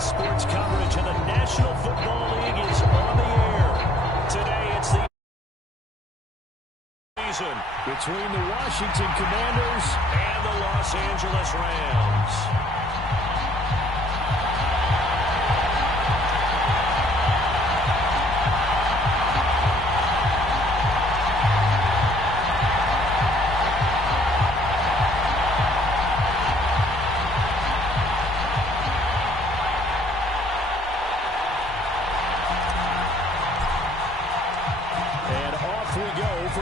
Sports coverage of the National Football League is on the air. Today it's the season between the Washington Commanders and the Los Angeles Rams.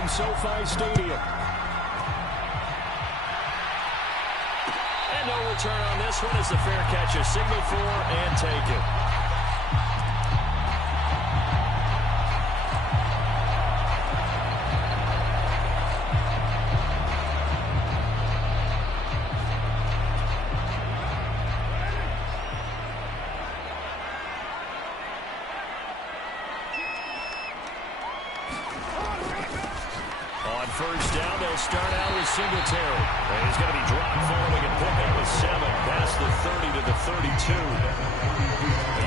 SoFi Stadium. And no return on this one as the fair catch is signaled for and taken. First down, they'll start out with Singletary. And he's going to be dropped following a pickup of 7 past the 30 to the 32.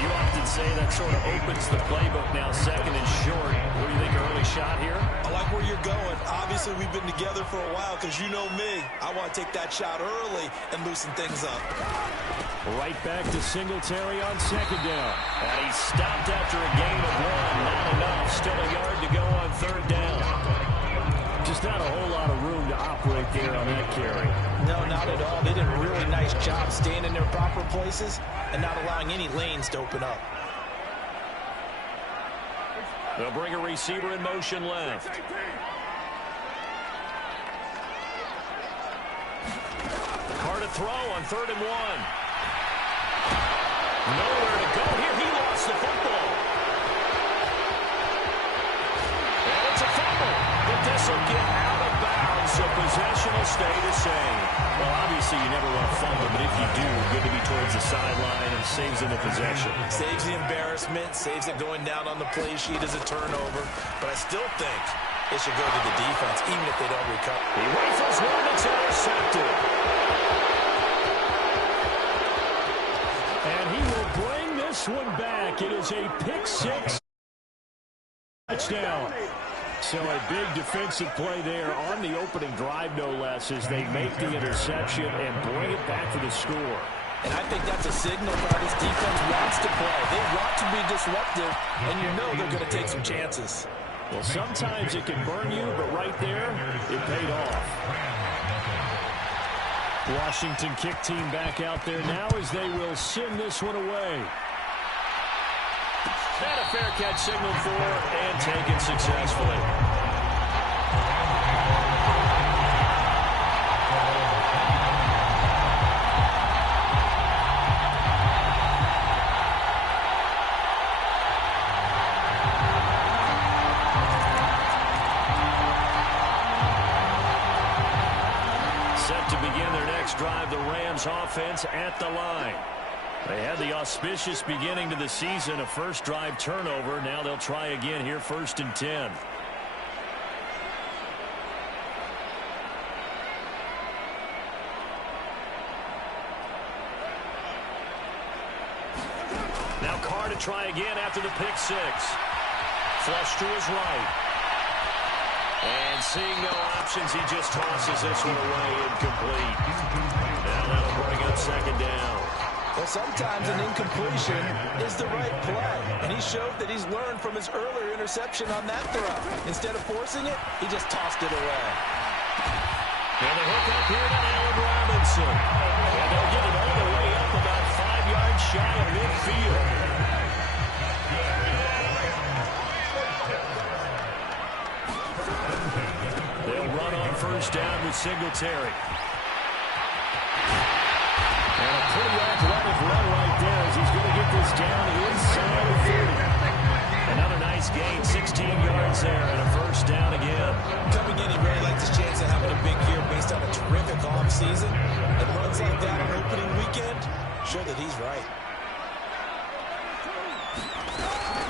You often say that sort of opens the playbook now, second and short. What do you think, early shot here? I like where you're going. Obviously, we've been together for a while because you know me. I want to take that shot early and loosen things up. Right back to Singletary on second down. And he's stopped after a gain of 1. Not enough. Still a yard to go on third down. Just not a whole lot of room to operate there on that carry. No, not at all. They did a really nice job staying in their proper places and not allowing any lanes to open up. They'll bring a receiver in motion left. Carr to throw on 3rd and 1. Nowhere to go here. He lost the football. And it's a fumble. But this will get out of bounds, so possession will stay the same. Well, obviously you never want to fumble, but if you do, good to be towards the sideline and saves them the possession. Saves the embarrassment, saves it going down on the play sheet as a turnover. But I still think it should go to the defense, even if they don't recover. He rifles one, it's intercepted. And he will bring this one back. It is a pick-6 touchdown. So a big defensive play there on the opening drive, no less, as they make the interception and bring it back for the score. And I think that's a signal that this defense wants to play. They want to be disruptive, and you know they're going to take some chances. Well, sometimes it can burn you, but right there, it paid off. Washington kick team back out there now as they will send this one away. And a fair catch signaled for and taken successfully. Set to begin their next drive, the Rams offense at the line. They had the auspicious beginning to the season, a first drive turnover. Now they'll try again here, 1st and 10. Now Carr to try again after the pick 6. Flush to his right. And seeing no options, he just tosses this one away, incomplete. Now that'll bring up 2nd down. Well, sometimes an incompletion is the right play, and he showed that he's learned from his earlier interception on that throw. Instead of forcing it, he just tossed it away. And the hook up here to Allen Robinson. And they'll get it all the way up about 5 yards shy of midfield. They'll run on 1st down with Singletary. And a pretty athletic run right there as he's going to get this down inside of 30. Another nice gain, 16 yards there, and a 1st down again. Coming in, he really liked his chance of having a big year based on a terrific offseason. And runs like that on opening weekend show that he's right.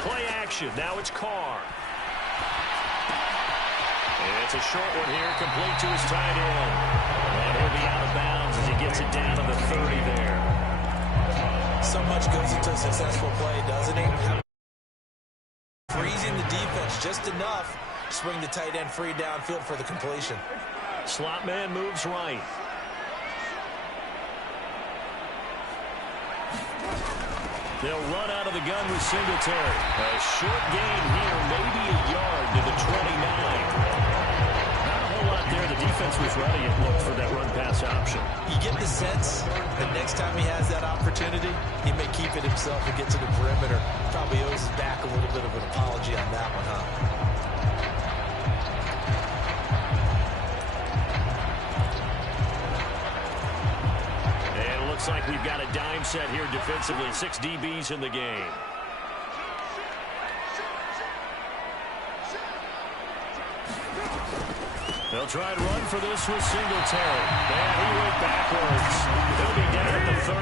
Play action. Now it's Carr. And it's a short one here, complete to his tight end. And he'll be out of bounds as he gets it down to the 30 there. So much goes into a successful play, doesn't it? Freezing the defense just enough to swing the tight end free downfield for the completion. Slot man moves right. They'll run out of the gun with Singletary. A short gain here, maybe a yard to the 29. Not a whole lot there. The defense was ready, it looked, for that run-pass option. You get the sense that next time he has that opportunity, he may keep it himself and get to the perimeter. Probably owes his back a little bit of an apology on that one, huh? Looks like we've got a dime set here defensively. 6 DBs in the game. They'll try and run for this with Singletary. And he went backwards. They'll be down at the 30.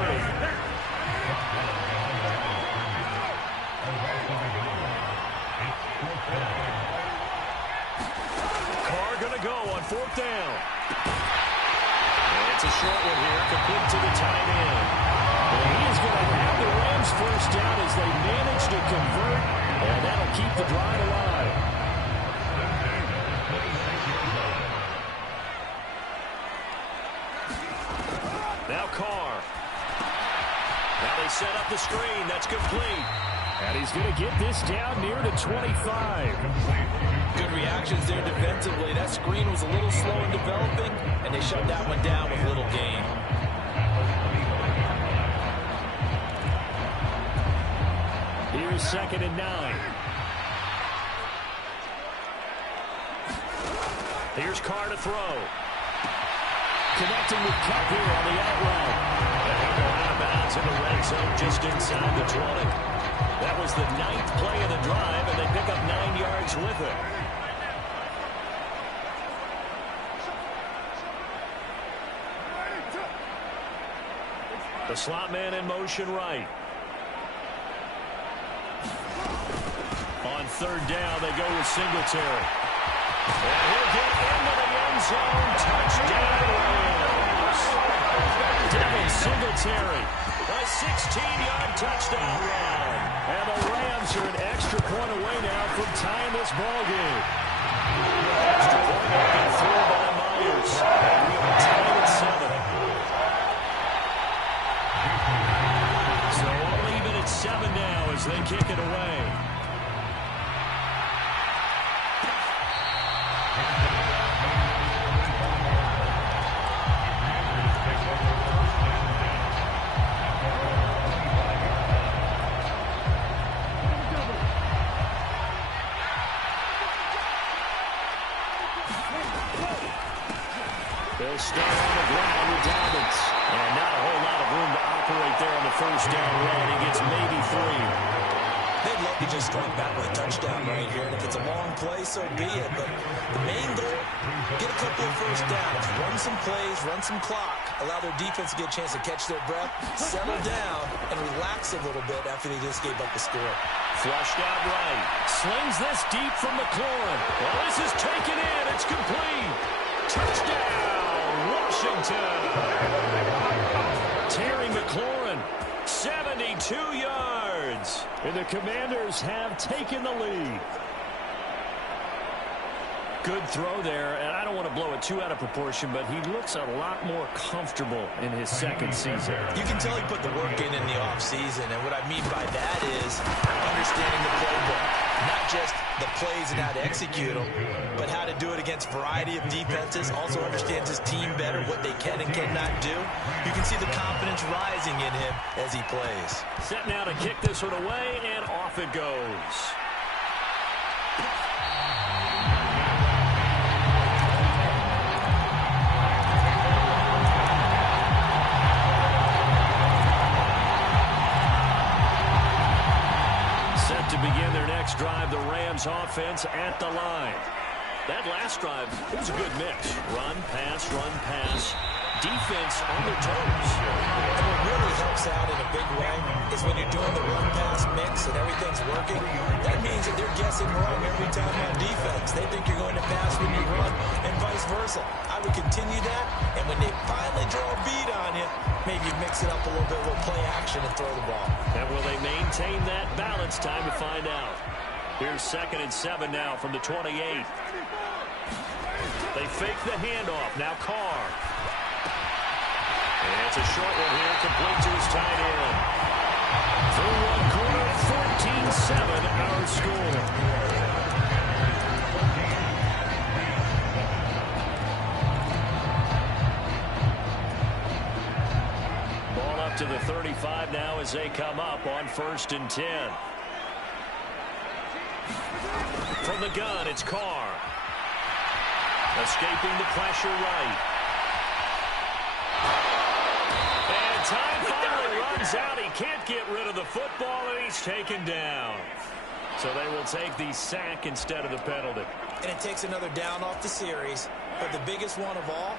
Carr going to go on 4th down. It's a short one here, complete to the tight end. And he is going to have the Rams first down as they manage to convert, and that'll keep the drive alive. Now Carr. Now they set up the screen. That's complete. And he's going to get this down near the 25. Good reactions there defensively. That screen was a little slow in developing, and they shut that one down with little gain. Here's 2nd and 9. Here's Carr to throw. Connecting with Kupp here on the out route. And he'll go out of bounds in the red zone just inside the 20. That was the 9th play of the drive, and they pick up 9 yards with it. The slot man in motion right. On 3rd down, they go with Singletary. And he'll get into the end zone. Touchdown, Rams. Devin Singletary. A 16-yard touchdown run. And the Rams are an extra point away now from tying this ball game. Extra point been thrown by Myers. And we are tied at 7. So all even at 7 now as they kick it away. They'll start on the ground with Dobbins. And not a whole lot of room to operate there on the 1st down run. He gets maybe 3. They'd love to just strike back with a touchdown right here. And if it's a long play, so be it. But the main goal, get a couple of 1st downs. Run some plays, run some clock. Allow their defense to get a chance to catch their breath, settle down, and relax a little bit after they just gave up the score. Flushed out right. Slings this deep from McLaurin. Well, this is taken in. It's complete. Touchdown, Washington. Terry McLaurin, 72 yards. And the Commanders have taken the lead. Good throw there, and I don't want to blow it too out of proportion, but he looks a lot more comfortable in his 2nd season. You can tell he put the work in the offseason, and what I mean by that is understanding the playbook. Not just the plays and how to execute them, but how to do it against a variety of defenses. Also understands his team better, what they can and cannot do. You can see the confidence rising in him as he plays. Set now to kick this one away, and off it goes. To begin their next drive, the Rams offense at the line. That last drive, it was a good mix. Run, pass, defense on their toes. And what really helps out in a big way is when you're doing the run-pass mix and everything's working, that means that they're guessing wrong every time on defense. They think you're going to pass when you run and vice versa. I would continue that, and when they finally draw a beat on you, maybe mix it up a little bit with play action and throw the ball. And will they maintain that balance? Time to find out. Here's 2nd and 7 now from the 28. They fake the handoff. Now Carr. And it's a short one here, complete to his tight end. Through one quarter, 14-7 our score. Ball up to the 35 now as they come up on 1st and 10. From the gun, it's Carr. Escaping the pressure right. And time finally runs out. He can't get rid of the football, and he's taken down. So they will take the sack instead of the penalty. And it takes another down off the series. But the biggest one of all,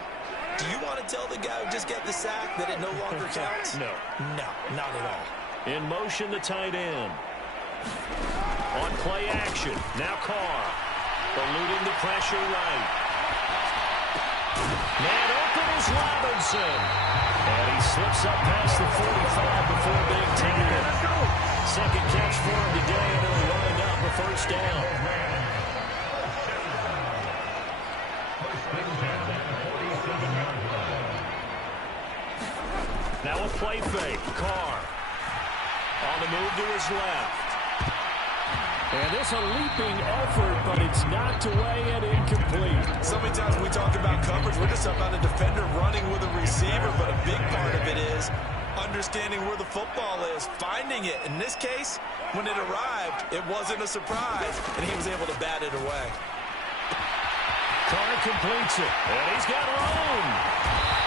do you want to tell the guy who just got the sack that it no longer counts? No. No, not at all. In motion, the tight end. On play action. Now Carr. Eluding the pressure right. Man open is Robinson. And he slips up past the 45 before being taken. Second catch for him today, and he'll wind up a 1st down. Now a play fake. Carr on the move to his left. And this a leaping effort, but it's knocked away and incomplete. So many times when we talk about coverage, we're just about a defender running with a receiver, but a big part of it is understanding where the football is, finding it. In this case, when it arrived, it wasn't a surprise, and he was able to bat it away. Carr completes it, and he's got room.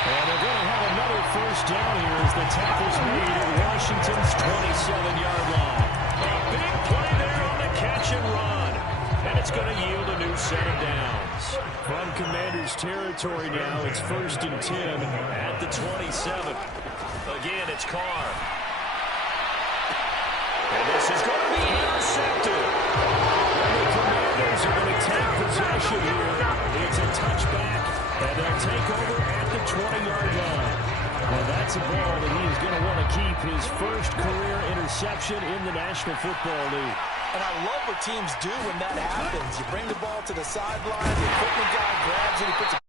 And they're going to have another 1st down here as the tackle's made at Washington's 27-yard line. A big play there on the catch and run. And it's going to yield a new set of downs. From Commanders territory now, it's 1st and 10 at the 27. Again, it's Carr. And this is going to be intercepted. And the Commanders are going to take possession here. It's a touchback, and they'll take over at the 20-yard line. Well, that's a ball that he is going to want to keep, his first career interception in the National Football League. And I love what teams do when that happens. You bring the ball to the sideline, the equipment guy grabs it, he puts it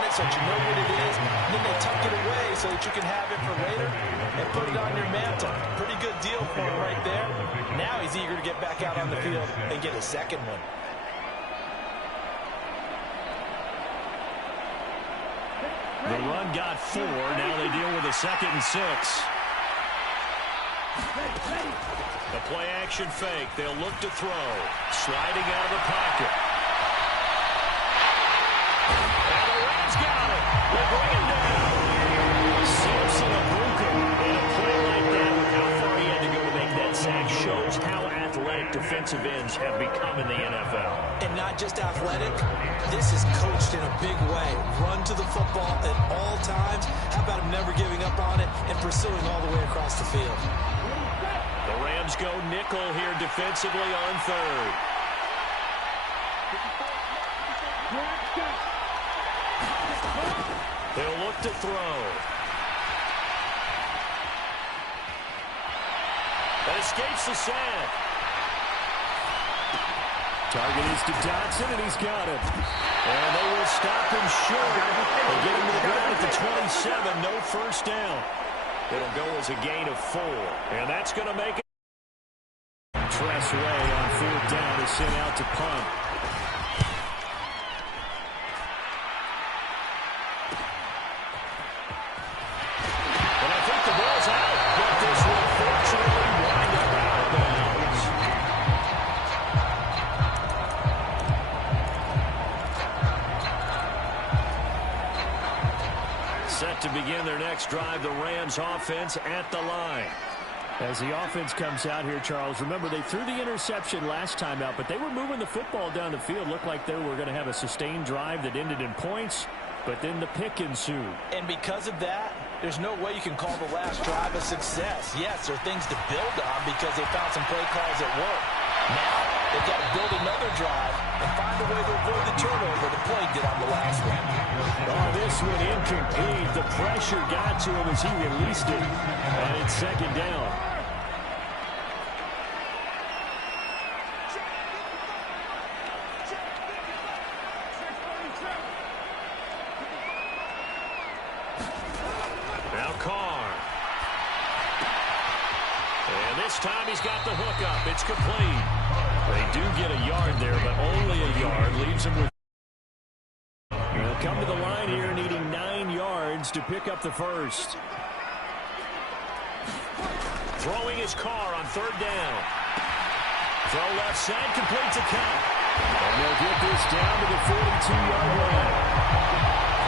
on it so that you know what it is, and then they tuck it away so that you can have it for later and put it on your mantle. Pretty good deal for him right there. Now he's eager to get back out on the field and get his second one. The run got 4. Now they deal with a 2nd and 6. The play action fake. They'll look to throw. Sliding out of the pocket. And the Rams got it. They bring him down. Samson Abuka. In a play like that, how far he had to go to make that sack shows how athletic defensive ends have become in the NFL. And not just athletic, this is coached in a big way. Run to the football at all times. How about him never giving up on it and pursuing all the way across the field? The Rams go nickel here defensively on 3rd. They'll look to throw. That escapes the sack. Target is to Dotson, and he's got it. And they will stop him short. They get him to the ground at the 27. No 1st down. It'll go as a gain of 4. And that's going to make it. Tress Way on 4th down is sent out to punt. And I think the ball's out. But this will fortunately wind up out of bounds. Set to begin their next drive, the Rams offense at the line. As the offense comes out here, Charles, remember they threw the interception last time out, but they were moving the football down the field. Looked like they were going to have a sustained drive that ended in points. but then the pick ensued. And because of that, there's no way you can call the last drive a success. Yes, there are things to build on because they found some play calls that work. Now, they've got to build another drive and find a way to avoid the turnover the play did on the last one. Oh, this one incomplete. The pressure got to him as he released it, and it's second down. Now Carr. And this time he's got the hook up. It's complete. They do get a yard there, but only a yard leaves him with. They'll come to the line here needing 9 yards to pick up the first. Throwing his Carr on third down. Throw left side, complete to Cup. And they'll get this down to the 42-yard line.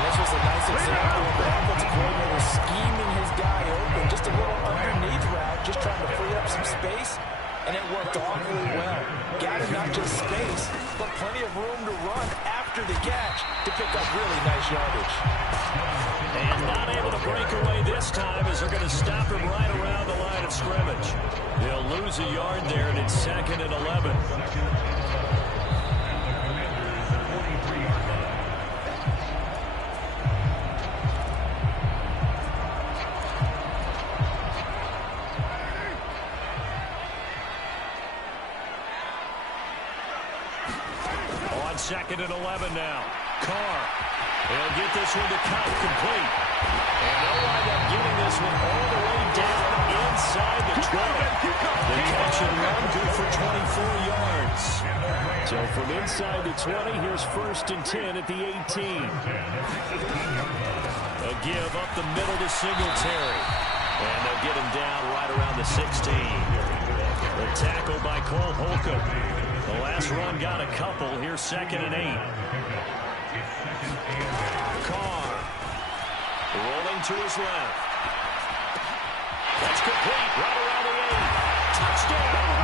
This was a nice example of the offensive coordinator scheming his guy open. Just a little underneath route, just trying to free up some space, and it worked awfully well. Gathered not just space, but plenty of room to run after the catch to pick up really nice yardage. And not able to break away this time as they're going to stop him right around the line of scrimmage. They'll lose a yard there, and it's 2nd and 11. On 2nd and 11 now. Carr. He'll get this one to Cup, complete. And they'll wind up getting this one all the way down inside the 20. The catch and run good for 24 yards. So from inside the 20, here's 1st and 10 at the 18. A give up the middle to Singletary. And they'll get him down right around the 16. The tackle by Cole Holcomb. The last run got a couple. Here's 2nd and 8. Carr rolling to his left. That's complete. Right around the 8. Touchdown.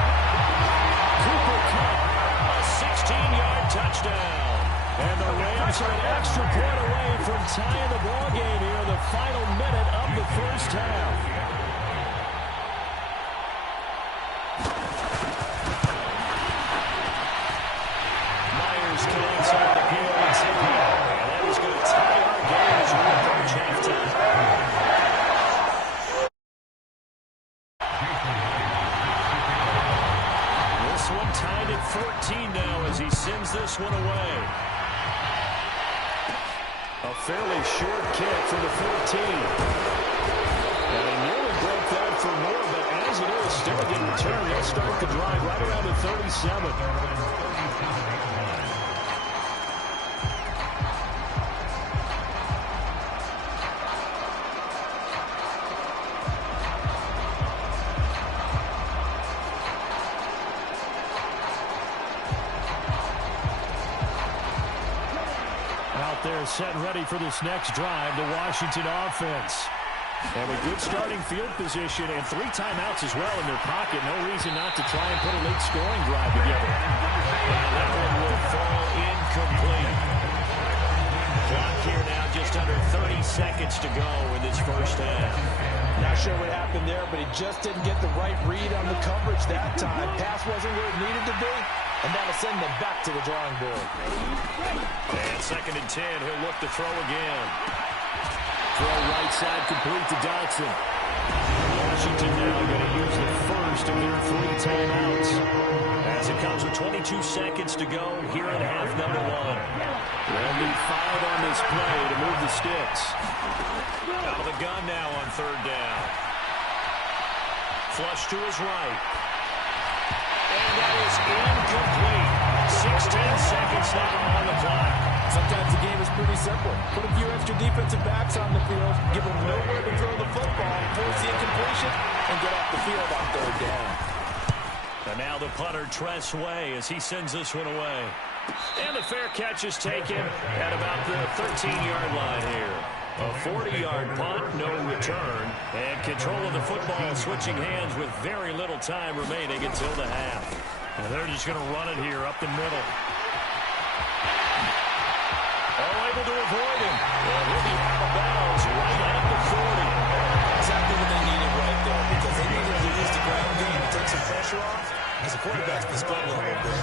Cooper Kupp, a 16-yard touchdown. And the Rams are an extra point away from tying the ball game here in the final minute of the first half. Tied at 14 now as he sends this one away. A fairly short kick from the 14. And he nearly broke that for more, but as it is, still a good return. They'll start the drive right around the 37. They're set and ready for this next drive, the Washington offense. And with good starting field position and 3 timeouts as well in their pocket, no reason not to try and put a late scoring drive together. And that one will fall incomplete. Clock here now just under 30 seconds to go in this first half. Not sure what happened there, but he just didn't get the right read on the coverage that time. Pass wasn't where it needed to be. And that'll send them back to the drawing board. And 2nd and 10, he'll look to throw again. Throw right side, complete to Dotson. Washington now going to use the first of their 3 timeouts. As it comes with 22 seconds to go here in half number 1. They'll need 5 on this play to move the sticks. Out of the gun now on 3rd down. Flush to his right. And that is incomplete. 16 seconds now on the clock. Sometimes the game is pretty simple. Put a few extra defensive backs on the field, give them nowhere to throw the football, force the incompletion, and get off the field on 3rd down. And now the punter, Tress Way, as he sends this one away. And the fair catch is taken at about the 13-yard line here. A 40-yard punt, no return, and control of the football switching hands with very little time remaining until the half. And they're just going to run it here up the middle. All able to avoid him. quarterback's been struggling a little bit.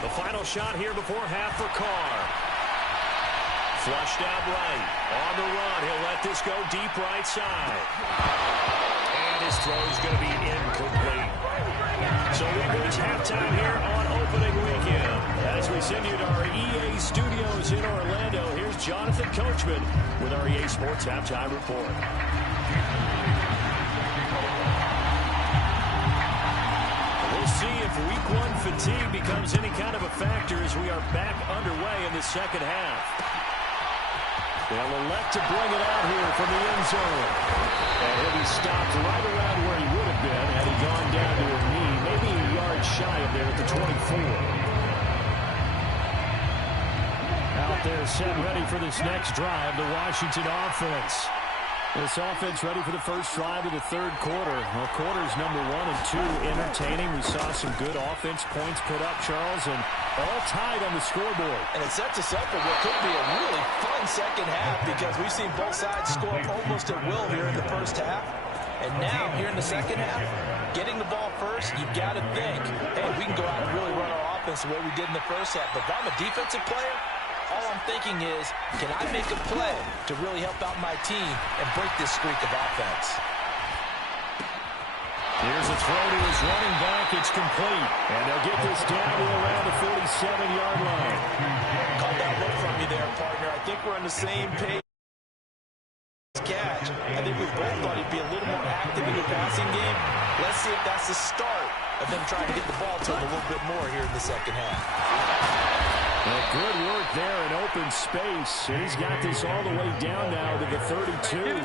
The final shot here before half for Carr. Flushed out right. On the run. He'll let this go deep right side. And his throw is going to be incomplete. So we reach halftime here on opening weekend. As we send you to our EA studios in Orlando, here's Jonathan Coachman with our EA Sports Halftime Report. We'll see if week one fatigue becomes any kind of a factor as we are back underway in the second half. They'll elect to bring it out here from the end zone. And he'll be stopped right around where he would have been had he gone down to a knee, maybe a yard shy of there at the 24. Out there set ready for this next drive, the Washington offense. This offense ready for the first drive of the third quarter. Well, quarters number 1 and 2 entertaining. We saw some good offense points put up, Charles, and all tied on the scoreboard. And it sets us up for what could be a really fun second half because we've seen both sides score almost at will here in the first half. And now, here in the second half, getting the ball first, you've got to think, hey, we can go out and really run our offense the way we did in the first half. But if I'm a defensive player, all I'm thinking is, can I make a play to really help out my team and break this streak of offense? Here's a throw to his running back. It's complete. And they'll get this down to around the 47-yard line. Caught that look from you there, partner. I think we're on the same page. Catch. I think we both thought he'd be a little more active in the passing game. Let's see if that's the start of them trying to get the ball to him a little bit more here in the second half. Well, good work there in open space. And he's got this all the way down now to the 32.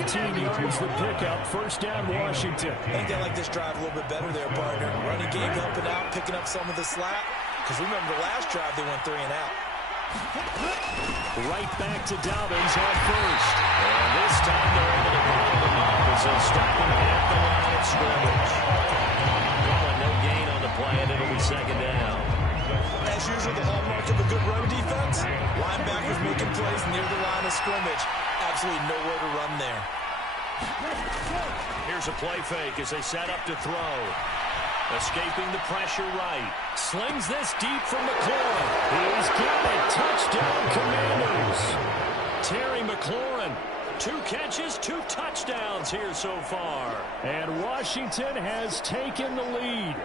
15 equals the pickup. First down, Washington. I think they like this drive a little bit better there, partner. Running game helping out, picking up some of the slack. Because remember the last drive, they went 3 and out. Right back to Dobbins on first. And this time they're able to pull him up as they stop him at the line of scrimmage. Calling no gain on the play, and it'll be second down. As usual, the hallmark of a good run defense, linebackers making plays near the line of scrimmage. Absolutely nowhere to run there. Here's a play fake as they set up to throw. Escaping the pressure right. Slings this deep from McLaurin. He's got it. Touchdown, Commanders. Terry McLaurin. 2 catches, 2 touchdowns here so far. And Washington has taken the lead.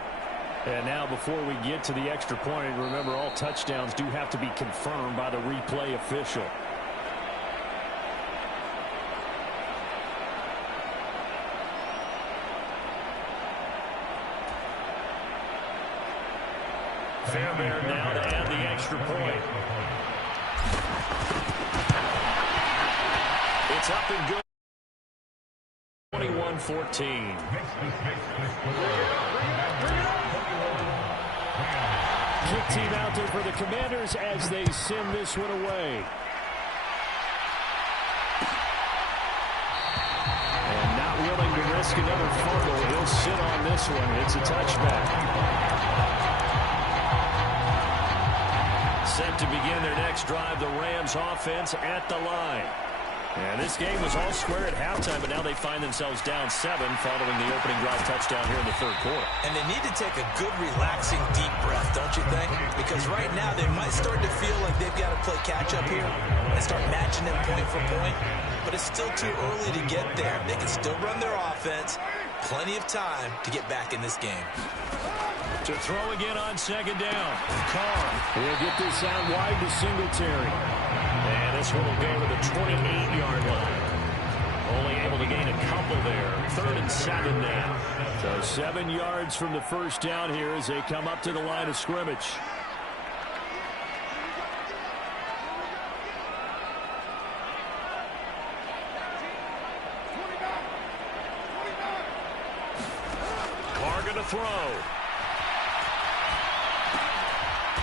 And now before we get to the extra point, remember all touchdowns do have to be confirmed by the replay official. Fairbairn now to add the extra point. It's up and good. 21-14. Kick team out there for the Commanders as they send this one away. And not willing to risk another fumble. He'll sit on this one. It's a touchback. Set to begin their next drive, the Rams offense at the line. And this game was all square at halftime, but now they find themselves down 7 following the opening drive touchdown here in the third quarter. And they need to take a good, relaxing, deep breath, don't you think? Because right now they might start to feel like they've got to play catch-up here and start matching them point for point. But it's still too early to get there. They can still run their offense. Plenty of time to get back in this game. To throw again on second down. Carr will get this out wide to Singletary. And this one will go to the 28-yard line. Only able to gain a couple there. 3rd and 7 now. So 7 yards from the first down here as they come up to the line of scrimmage. Carr going to throw.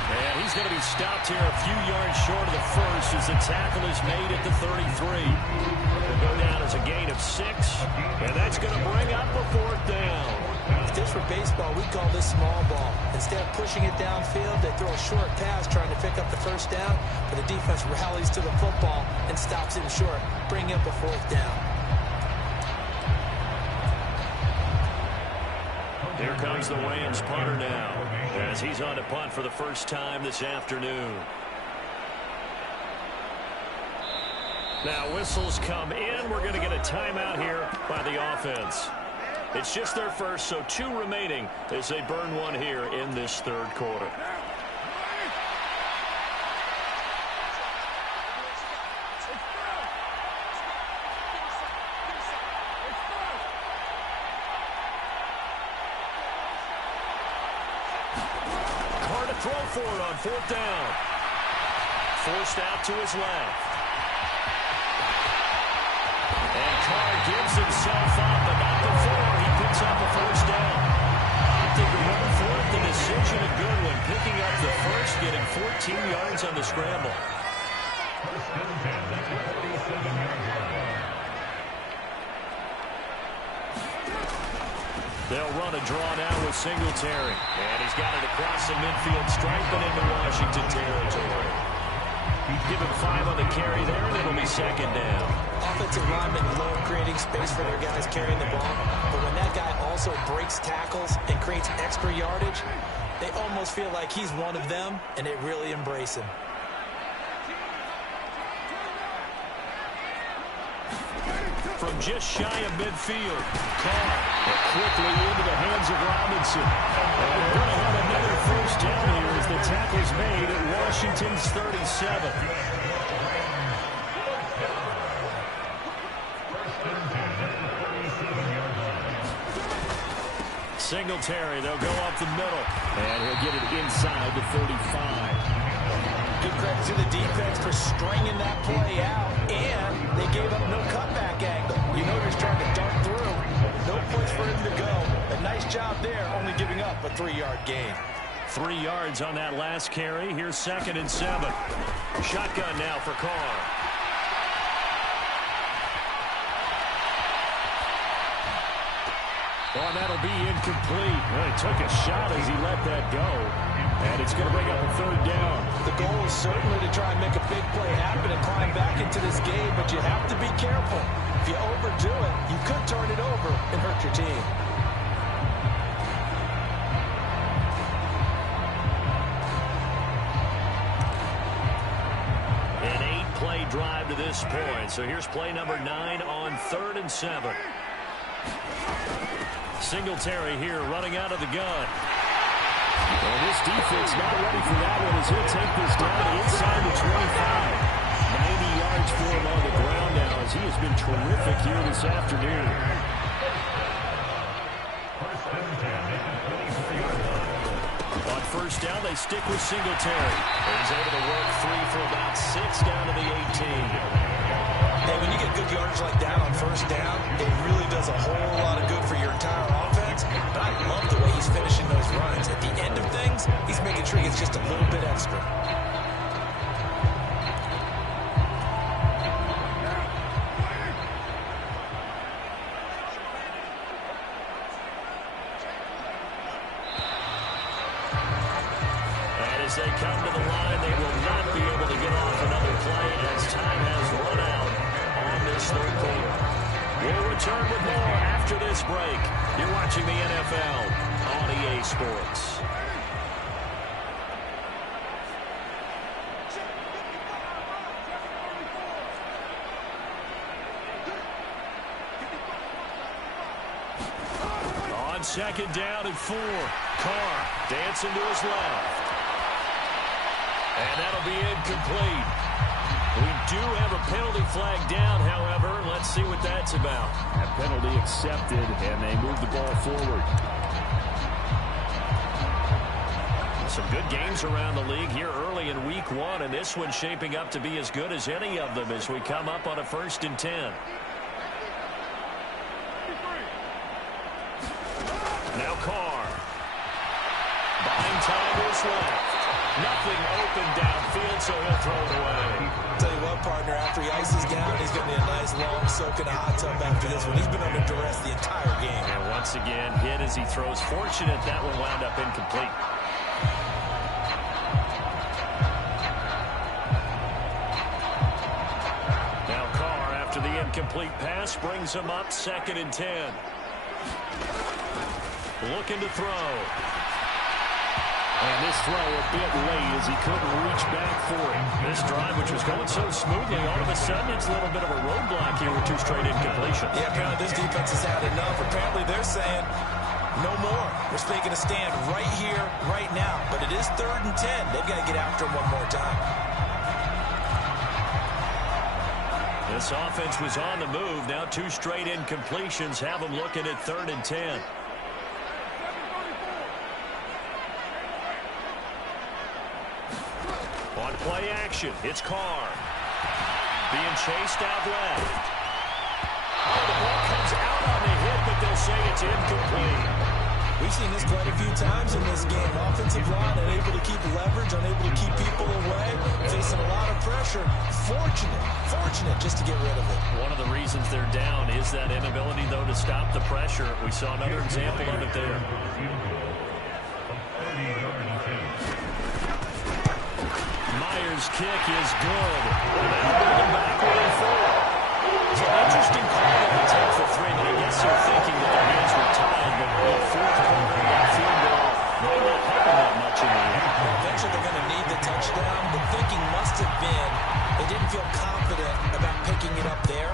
And he's going to be stopped here a few yards short of the first as the tackle is made at the 33. It'll go down as a gain of 6, and that's going to bring up a 4th down. If this were baseball, we'd call this small ball. Instead of pushing it downfield, they throw a short pass trying to pick up the first down, but the defense rallies to the football and stops him short, bringing up a fourth down. Here comes the Rams punter now, as he's on to punt for the first time this afternoon. Now whistles come in. We're going to get a timeout here by the offense. It's just their first, so 2 remaining as they burn one here in this third quarter. Carr to throw for it on 4th down. Forced out to his left. And Carr gives himself up, but not before he picks up the first down. I think we run for it, the decision a good one. Picking up the first, getting 14 yards on the scramble. They'll run a draw now with Singletary. And he's got it across the midfield stripe and into Washington territory. Give him 5 on the carry there, and it'll be 2nd down. Offensive linemen love creating space for their guys carrying the ball, but when that guy also breaks tackles and creates extra yardage, they almost feel like he's one of them, and they really embrace him. From just shy of midfield, Carr quickly into the hands of Robinson. And we're going to have another first down here as the tackle's made at Washington's 37. Singletary, they'll go up the middle. And he'll get it inside the 35. Give credit to the defense for stringing that play out, and they gave up no cutback angle. You know he's trying to dart through. No place for him to go. A nice job there, only giving up a 3-yard gain. 3 yards on that last carry. Here's 2nd and 7. Shotgun now for Carr. Oh, that'll be incomplete. Well, he took a shot as he let that go. And it's going to bring up a 3rd down. The goal is certainly to try and make a big play happen and climb back into this game, but you have to be careful. If you overdo it, you could turn it over and hurt your team. An 8-play drive to this point. So here's play number 9 on 3rd and 7. Singletary here running out of the gun. And this defense not ready for that one as he'll take this down inside the 25. 90 yards for him on the ground now as he has been terrific here this afternoon. On 1st down, they stick with Singletary. He's able to work 3 for about 6 down to the 18. Hey, when you get good yardage like that on 1st down, it really does a whole lot of good for your entire offense. But I love the way he's finishing those runs. At the end of things, he's making sure he gets just a little bit extra. And as they come to the line, they will not be able to get off another play as time has run out on this 3rd quarter. We'll return with more after this break. You're watching the NFL on EA Sports. On 2nd down and 4, Carr dancing to his left. And that'll be incomplete. We do have a penalty flag down, however. Let's see what that's about. A penalty accepted, and they move the ball forward. Some good games around the league here early in week 1, and this one's shaping up to be as good as any of them as we come up on a 1st and 10. Now Carr. Buying time is left. Nothing open downfield, so he'll throw it away. Tell you what, partner, after he this is down, he's going to need a nice long soak in a hot tub after this one. He's been under duress the entire game. And once again, hit as he throws. Fortunate that one wound up incomplete. Now Carr, after the incomplete pass, brings him up 2nd and 10. Looking to throw. And this throw a bit late as he couldn't reach back for it. This drive, which was going so smoothly, all of a sudden it's a little bit of a roadblock here with 2 straight incompletions. Yeah, apparently this defense has had enough. Apparently they're saying, no more. We're making a stand right here, right now. But it is 3rd and 10. They've got to get after him one more time. This offense was on the move. Now 2 straight incompletions have them looking at 3rd and 10. On play action, it's Carr. Being chased out left. Oh, the ball comes out on the hit, but they'll say it's incomplete. We've seen this quite a few times in this game. Offensive line unable to keep leverage, unable to keep people away, facing a lot of pressure. Fortunate just to get rid of it. One of the reasons they're down is that inability, though, to stop the pressure. We saw another example of it there. Myers' kick is good. That'll bring him back within 4. It's an interesting call to take for 3, but I guess they're thinking that their hands were tied, but the 4th quarter, that field goal might not help them that much in the end. Eventually they're going to need the touchdown. The thinking must have been they didn't feel confident about picking it up there,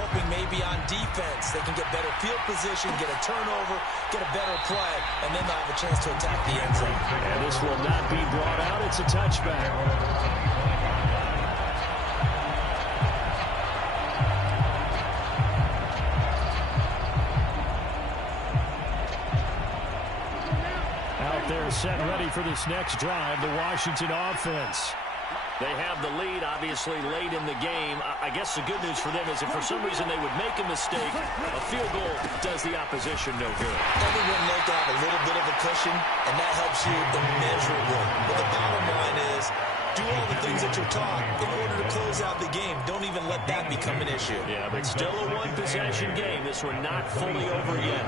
hoping maybe on defense they can get better field position, get a turnover, get a better play, and then they'll have a chance to attack the end zone. And this will not be brought out. It's a touchback. Out there set ready for this next drive, the Washington offense. They have the lead, obviously, late in the game. I guess the good news for them is if for some reason they would make a mistake, a field goal does the opposition no good. Everyone knows to have a little bit of a cushion, and that helps you immeasurably. But the bottom line is, do all the things that you're taught in order to close out the game. Don't even let that become an issue. Yeah, but still a one-possession game. This one not fully over yet.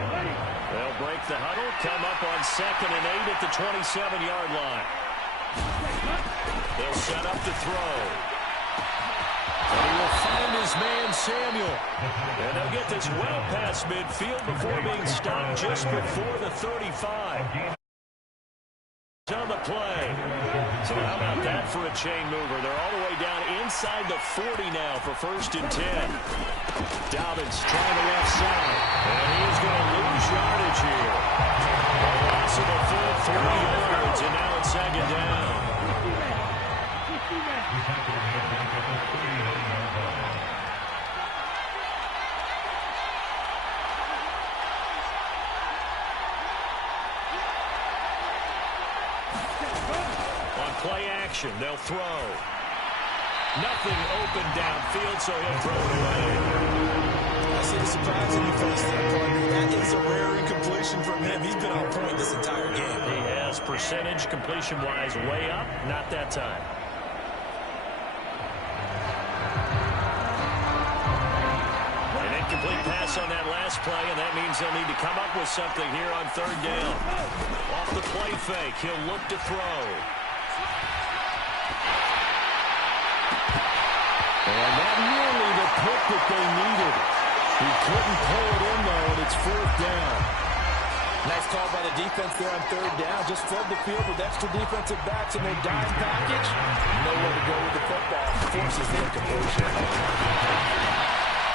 They'll break the huddle, come up on 2nd and 8 at the 27-yard line. They'll set up to throw. And he will find his man, Samuel. And they'll get this well past midfield before being stopped just before the 35. On the play. So how about that for a chain mover? They're all the way down inside the 40 now for 1st and 10. Dobbins trying the left side. And he is going to lose yardage here. A loss of a full 3 yards, and now it's 2nd down. Play action, they'll throw. Nothing open downfield, so he'll throw it away. I see the surprise in your face there, partner. That is a rare incompletion from him. He's been on point this entire game. He has percentage, completion-wise, way up. Not that time. An incomplete pass on that last play, and that means they'll need to come up with something here on 3rd down. Off the play fake, he'll look to throw. And not nearly the pick that they needed. He couldn't pull it in, though, and it's 4th down. Nice call by the defense there on 3rd down. Just flood the field with extra defensive backs in their dime package. Nowhere to go with the football. Forces the incompletion.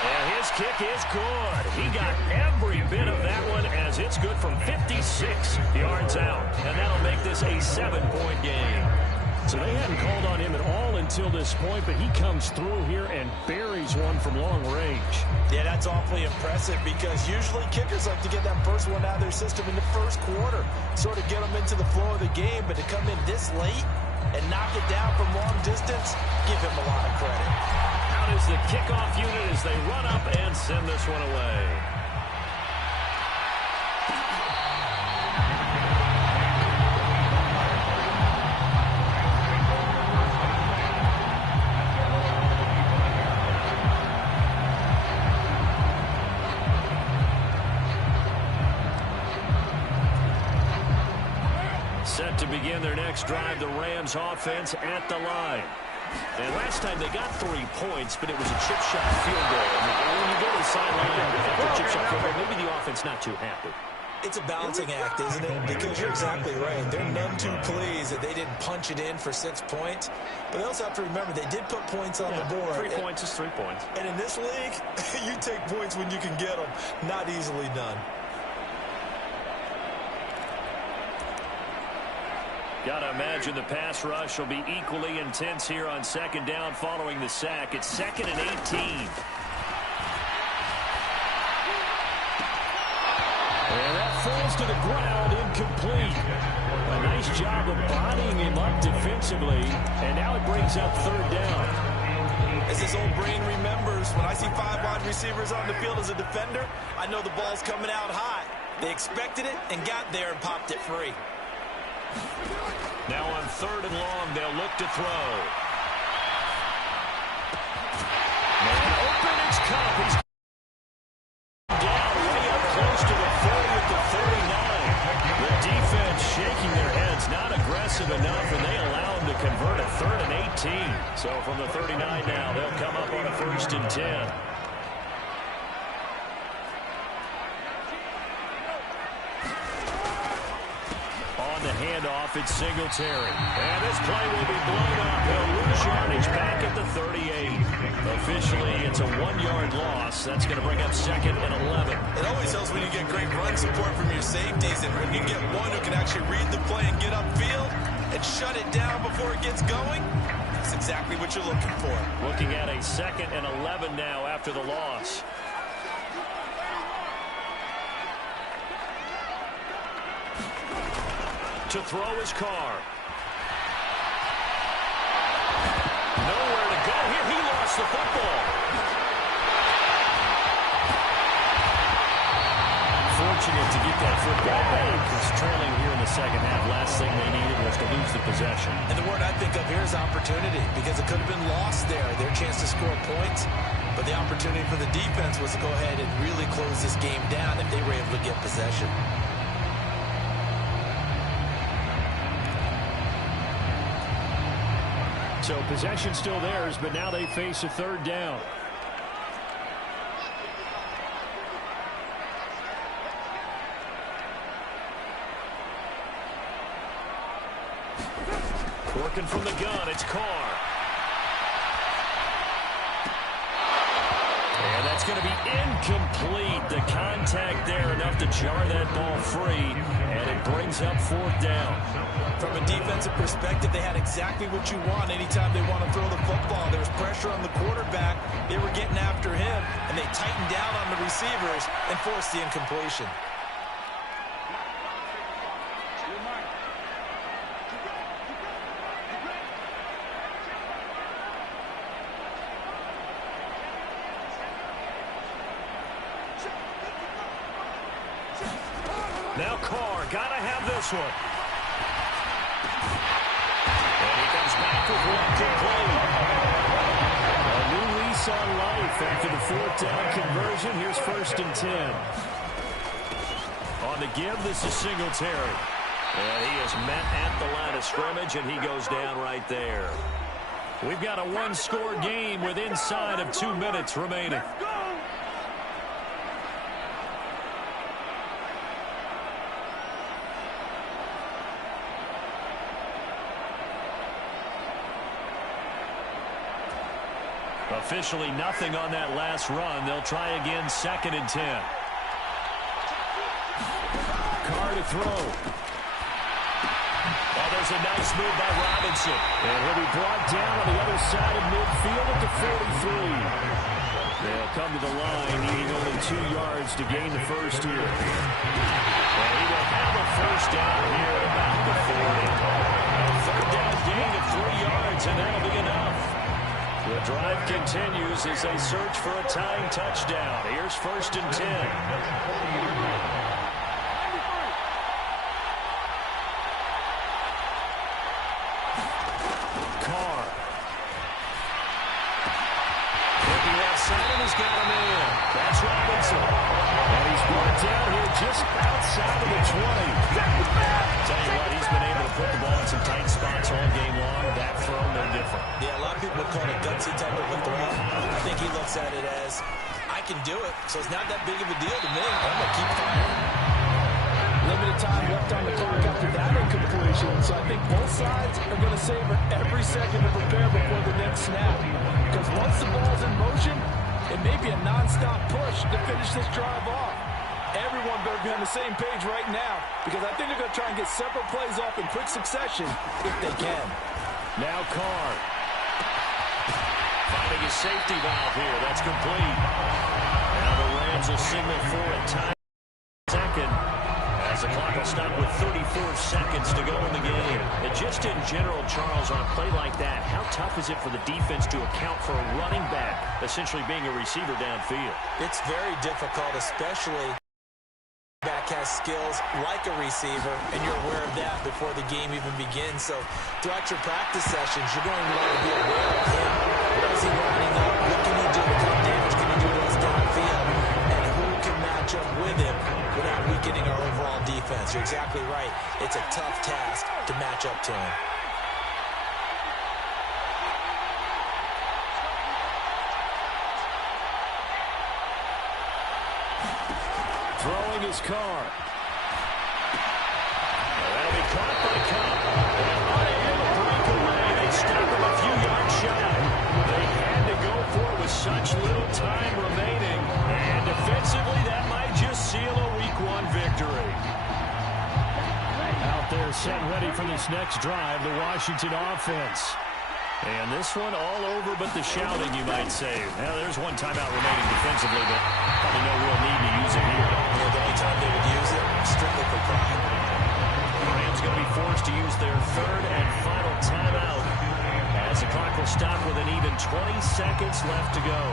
And his kick is good. He got every bit of that one as it's good from 56 yards out. And that'll make this a 7-point game. So they hadn't called on him at all until this point, but he comes through here and buries one from long range. Yeah, that's awfully impressive because usually kickers like to get that first one out of their system in the 1st quarter, sort of get them into the flow of the game, but to come in this late and knock it down from long distance, give him a lot of credit. Out is the kickoff unit as they run up and send this one away. set to begin their next drive. The Rams offense at the line. And last time they got 3 points, but it was a chip shot field goal. And when you go to the sideline after chip shot field goal, maybe the offense not too happy. It's a balancing act, isn't it? Because you're exactly right. They're none too pleased that they didn't punch it in for 6 points. But they also have to remember they did put points on the board. 3 points is 3 points. And in this league, you take points when you can get them. Not easily done. Gotta imagine the pass rush will be equally intense here on second down following the sack. It's 2nd and 18. And that falls to the ground, incomplete. A nice job of bodying him up defensively, and now it brings up 3rd down. As this old brain remembers, when I see 5 wide receivers on the field as a defender, I know the ball's coming out hot. They expected it and got there and popped it free. Now on 3rd and long, they'll look to throw. And open, it's Kupp. He's down way up close to the 30 at the 39. The defense shaking their heads, not aggressive enough, and they allow him to convert a 3rd and 18. So from the 39 now, they'll come up on a 1st and 10. The handoff, it's Singletary. And this play will be blown up. He'll lose yardage back at the 38. Officially, it's a 1-yard loss. That's going to bring up 2nd and 11. It always helps when you get great run support from your safeties, and when you get one who can actually read the play and get upfield and shut it down before it gets going. That's exactly what you're looking for. Looking at a 2nd and 11 now after the loss. To throw his Carr. Nowhere to go here. He lost the football. Fortunate to get that football back, because trailing here in the second half, last thing they needed was to lose the possession. And the word I think of here is opportunity, because it could have been lost there, their chance to score points. But the opportunity for the defense was to go ahead and really close this game down if they were able to get possession. So possession still theirs, but now they face a 3rd down. Working from the gun, it's Carr. And that's going to be incomplete. The contact there enough to jar that ball free, and it brings up 4th down. From a defensive perspective, they had exactly what you want anytime they want to throw the football. There was pressure on the quarterback. They were getting after him, and they tightened down on the receivers and forced the incompletion. Now Carr, gotta have this one. And he comes back with one complete. A new lease on life after the 4th down conversion. Here's 1st and 10. On the give, this is Singletary. And he is met at the line of scrimmage, and he goes down right there. We've got a 1-score game with inside of 2 minutes remaining. Officially nothing on that last run. They'll try again, 2nd and 10. Carr to throw. Oh, there's a nice move by Robinson. And he'll be brought down on the other side of midfield at the 43. They'll come to the line, needing only 2 yards to gain the first here. And he will have a 1st down here at about the 40. A 3rd down gain of 3 yards, and that'll be enough. The drive continues as they search for a tying touchdown. Here's 1st and 10. Carr. Looking left side, and he's got him in. That's Robinson. And he's brought down here just outside of the 20. Tell you what, he's been able to put the ball in some tight spots all game long. That throw, no different. Yeah, a lot of people would call it a gutsy type of a throw. I think he looks at it as, I can do it, so it's not that big of a deal to me. I'm going to keep firing. Limited time left on the clock after that incompletion, so I think both sides are going to savor every second to prepare before the next snap. Because once the ball's in motion, it may be a non-stop push to finish this drive off. Everyone better be on the same page right now, because I think they're going to try and get several plays off in quick succession if they can. Now Carr. Finding a safety valve here. That's complete. Now the Rams will signal for a time. Second. As the clock will stop with 34 seconds to go in the game. And just in general, Charles, on a play like that, how tough is it for the defense to account for a running back essentially being a receiver downfield? It's very difficult, especially back has skills like a receiver, and you're aware of that before the game even begins. So throughout your practice sessions, you're going to want to be aware of him. Where is he lining up? What can he do? What kind of damage can he do to us downfield? And who can match up with him without weakening our overall defense? You're exactly right. It's a tough task to match up to him. Throwing his Carr. That'll be caught by Cobb. And unable to break away. They stop him a few yards shy. They had to go for it with such little time remaining. And defensively, that might just seal a Week 1 victory. Out there set ready for this next drive, the Washington offense. And this one all over but the shouting, you might say. Now, there's one timeout remaining defensively, but probably no real need to use it here. Yeah, the only time they would use it, strictly for pride. The Rams going to be forced to use their third and final timeout as the clock will stop with an even 20 seconds left to go.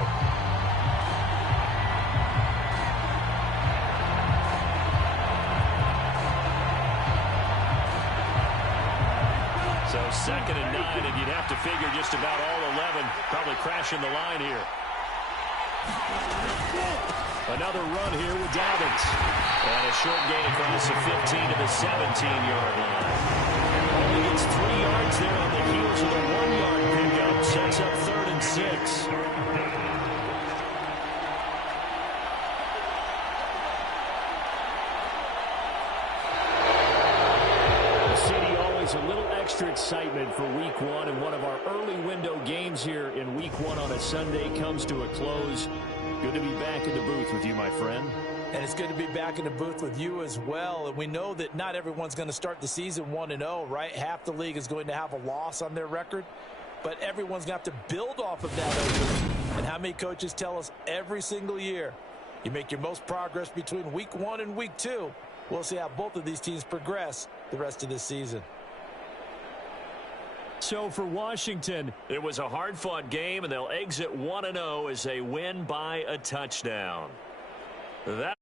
So 2nd and 9, and you'd have to figure just about all 11 probably crashing the line here. Another run here with Dobbins. And a short gain across the 15 to the 17-yard line. Only gets 3 yards there on the heels of the 1-yard pickup. Sets up 3rd and 6. A little extra excitement for Week 1, and one of our early window games here in Week 1 on a Sunday comes to a close. Good to be back in the booth with you, my friend. And it's good to be back in the booth with you as well. And we know that not everyone's going to start the season 1-0, right? Half the league is going to have a loss on their record, but everyone's going to have to build off of that opening. And how many coaches tell us every single year, you make your most progress between Week 1 and Week 2. We'll see how both of these teams progress the rest of this season. So for Washington, it was a hard-fought game, and they'll exit 1-0 as they win by a touchdown. That